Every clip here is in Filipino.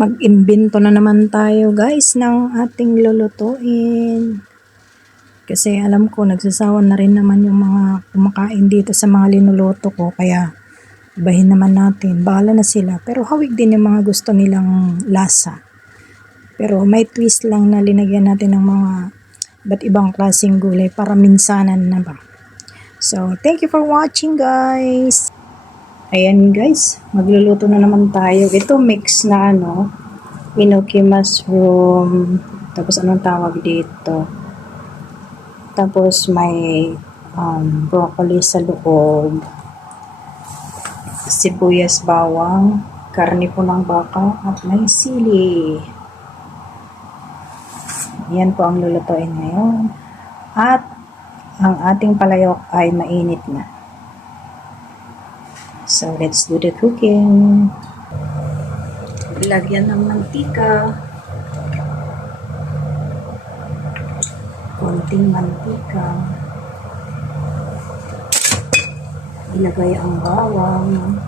Mag-imbento na naman tayo guys ng ating lulutuin. Kasi alam ko nagsasawa na rin naman yung mga kumakain dito sa mga linuluto ko. Kaya ibahin naman natin. Bahala na sila. Pero hawig din yung mga gusto nilang lasa. Pero may twist lang na linagyan natin ng mga iba't ibang klaseng gulay para minsanan na ba. So, thank you for watching guys. Ayan guys, magluluto na naman tayo. Ito mix na enoki mushroom. Tapos anong tawag dito? Tapos may broccoli sa loob. Sibuyas, bawang, karne po ng baka, at may sili. Yan po ang lulutuin ngayon. At ang ating palayok ay mainit na. So, let's do the cooking. Lagyan ng mantika. Konting mantika. Ilagay ang bawang.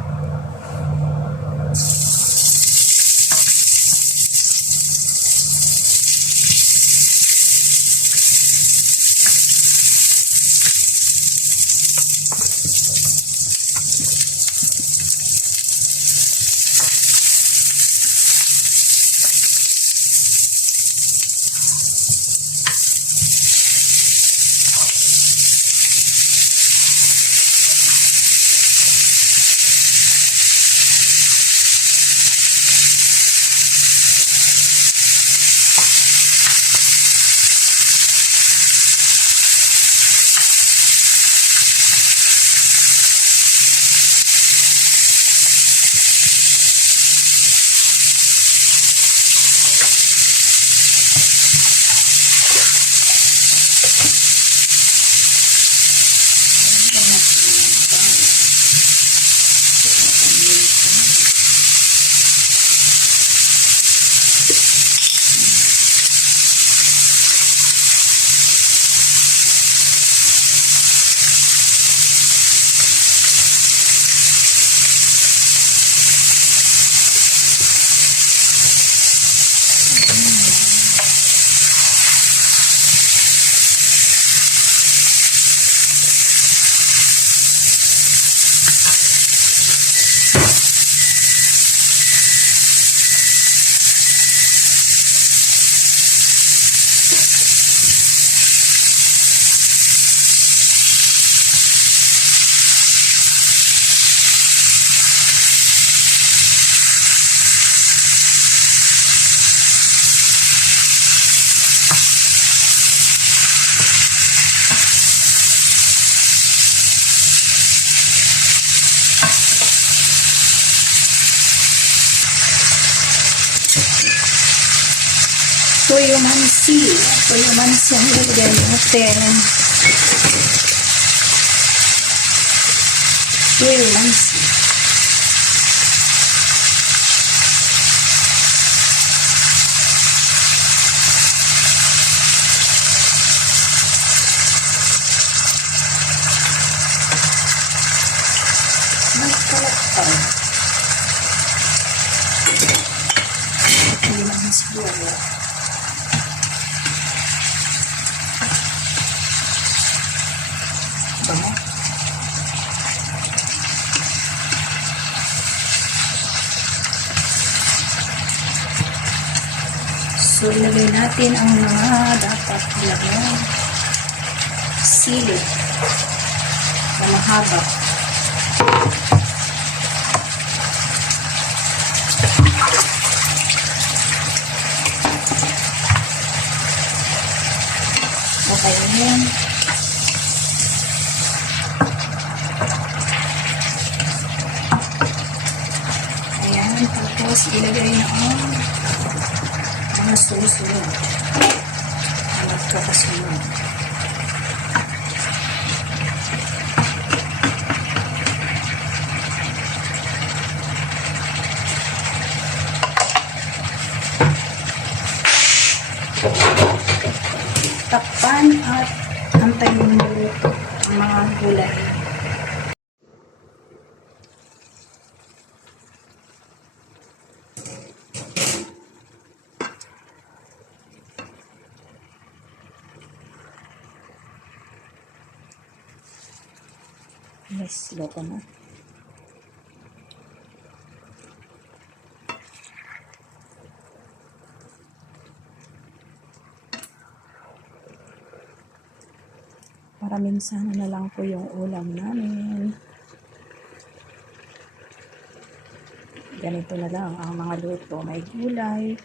Toyo mansi. Toyo mansi ang ilagay natin. Toyo mansi. Magkalakpan. Toyo mansi buwan. Bango. So, ilagay natin ang mga dapat ilagay. Sili na mahaba. Okay, yan. Tapos ilagay na ang mga sunod-sunod. Magkakasunod. Takpan at antayin mo maluto ang mga gulay. Yes, luto na. Para minsan na lang po yung ulam namin. Ganito na lang ang mga luto. May gulay,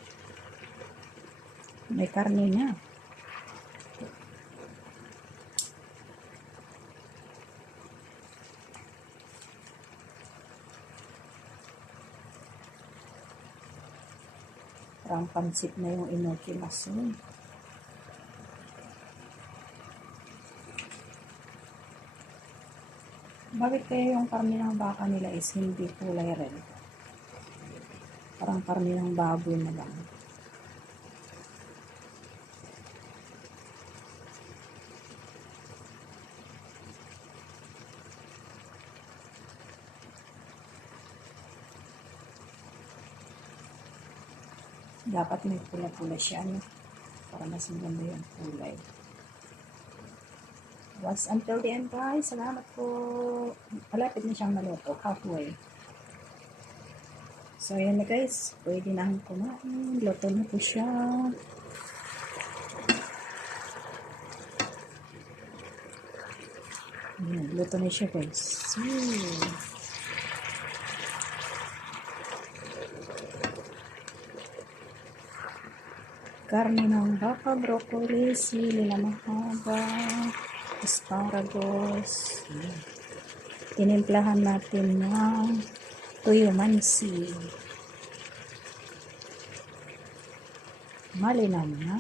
may karne na. Parang pansit na yung inoki masun. Bakit kaya yung karne ng baka nila is hindi kulay red? Parang karne ng baboy na lang. Dapat may pula-pula siya, no? Para mas maganda yung kulay. Watch until the end, guys. Salamat po. Malapit na siyang maluto. Halfway. So, ayan na guys. Pwede na akong kumain. Luto na po siya. Ayan, luto na siya guys. So, karne ng baka, broccoli, sili na mahaba, asparagus. Tinimplahan natin ng tuyo mansi. Malinaw na.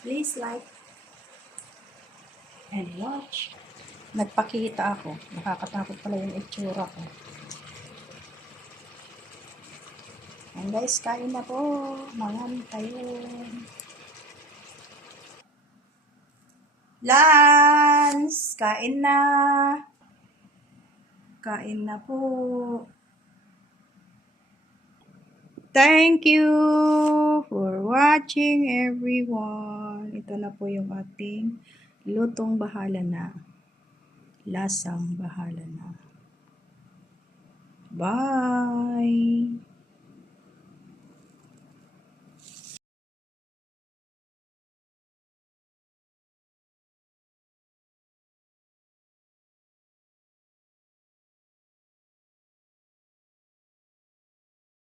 Please like and watch. Nagpakita ako. Nakakatakot pala yung itsura ko. And guys, kain na po. Marami tayo. Lance! Kain na! Kain na po. Thank you for watching everyone. Ito na po yung ating lutong bahala na. Lasang bahala na. Bye!